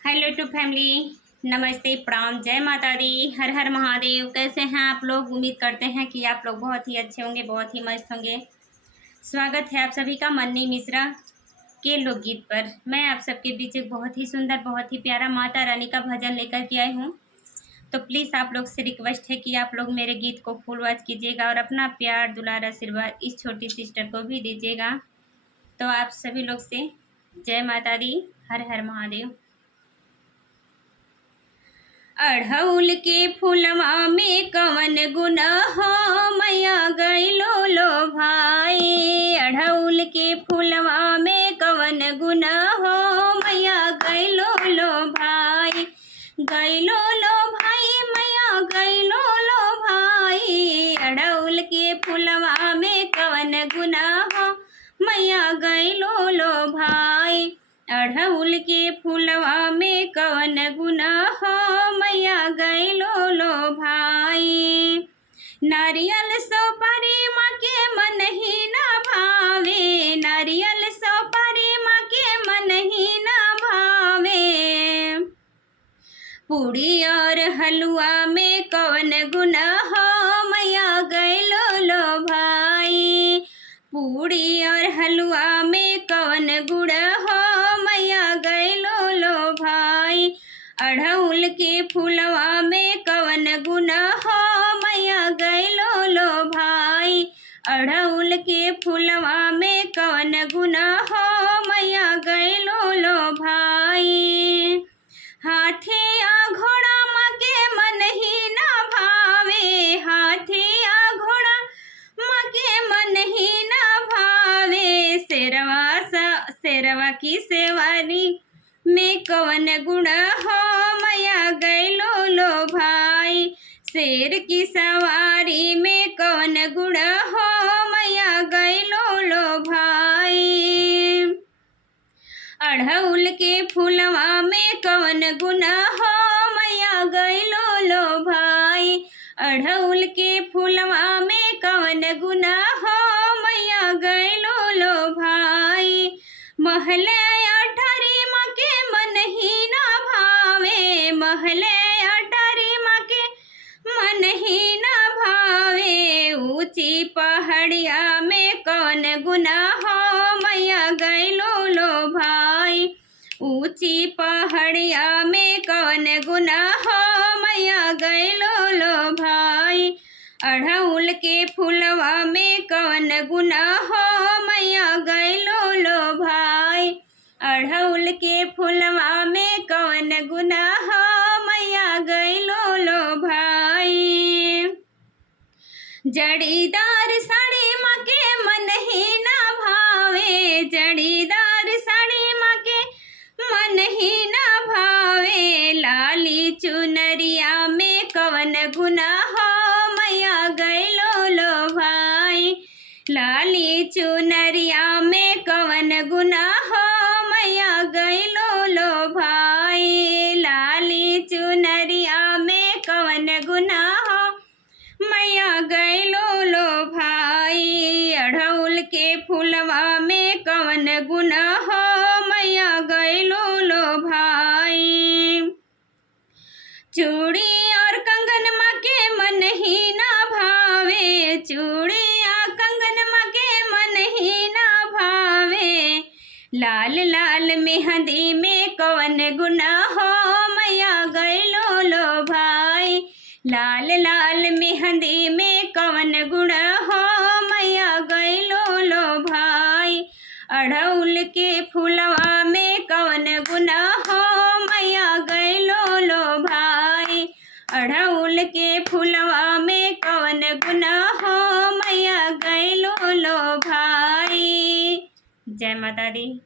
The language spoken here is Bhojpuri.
हेलो टू फैमिली, नमस्ते, प्रणाम, जय माता दी, हर हर महादेव। कैसे हैं आप लोग? उम्मीद करते हैं कि आप लोग बहुत ही अच्छे होंगे, बहुत ही मस्त होंगे। स्वागत है आप सभी का मन्नी मिश्रा के लोकगीत पर। मैं आप सबके बीच एक बहुत ही सुंदर, बहुत ही प्यारा माता रानी का भजन लेकर के आई हूँ। तो प्लीज़ आप लोग से रिक्वेस्ट है कि आप लोग मेरे गीत को फुल वॉच कीजिएगा और अपना प्यार दुलार आशीर्वाद इस छोटी सिस्टर को भी दीजिएगा। तो आप सभी लोग से जय माता दी, हर हर महादेव। अढ़उल के फूलवा में कवन गुण हो मैया गइलो लो भाई। अढ़उल के फूलवा में कवन गुण हो मैया गइलो लो भाई। गइलो लो भाई मैया गइलो लो भाई। अढ़उल के फूलवा में कवन गुण हो मैया गइलो लो भाई। अढ़उल के फूलवा में कवन गुण हो मैया गइलो लो भाई। नारियल सुपारी माँ के मन ही ना भावे। नारियल सुपारी माँ के मन ही ना भावे। पूड़ी और हलवा में कवन गुण हो मैया गइलो लो भाई। पूड़ी और हलवा में कवन गुण हो मैया गइलो लो भाई। अढ़उल के फूलवा में कवन गुण हो मैया गइलो लो भाई। अढ़उल के फूलवा में कवन गुण हो मैया गइलो लो भाई। हाथी आ घोड़ा माँ के मन ही ना भावे। हाथी आ घोड़ा माँ के मन ही ना भावे। शेरवा की सवारी में कवन गुण हो मैया गइलो लो भाई। शेर की सवारी में कवन गुण हो मैया गइलो लो भाई। अढ़उल के फूलवा में कवन गुण हो मैया गइलो लो भाई। अढ़उल के फूलवा में कवन गुण हो मैया गइलो लो भाई। महले अटारी माँ के मन ही ना भावे। महले अटारी माँ के मन ही ना भावे। ऊंची पहाड़िया में कवन गुण हो मैया गइलो लो भाई। ऊंची पहाड़िया में कवन गुण हो मैया गइलो लो भाई। अढ़उल के फूलवा में कवन गुण हो मैया गइलो लो भाई। अढ़उल के फूलवा में कवन गुण हो मैया गइलो लो भाई। जड़ीदार साड़ी माँ के मन ही ना भावे। जड़ीदार साड़ी माँ के मन ही ना भावे। लाली चुनरिया में कवन गुण हो मैया गइलो लो भाई। लाली चुनरिया में कवन गुण हो मैया गइलो लो भाई। लाली चुनरिया में कवन गुण हो मैया गइलो लो भाई। अढ़उल के फूलवा में कवन गुण हो मैया गइलो लो भाई। चूड़ी और कंगन माँ के मन ही ना भावे। चूड़ी और कंगन माँ के मन ही ना भावे। लाल लाल मेहंदी में कवन गुण हो मैया गइलो लो भाई। लाल लाल मेहंदी में कवन गुण हो मैया गइलो लो भाई। अढ़उल के फूलवा में कवन गुण हो मैया गइलो लो भाई। अढ़उल के फूलवा में कवन गुण हो मैया गइलो लो भाई। जय माता दी।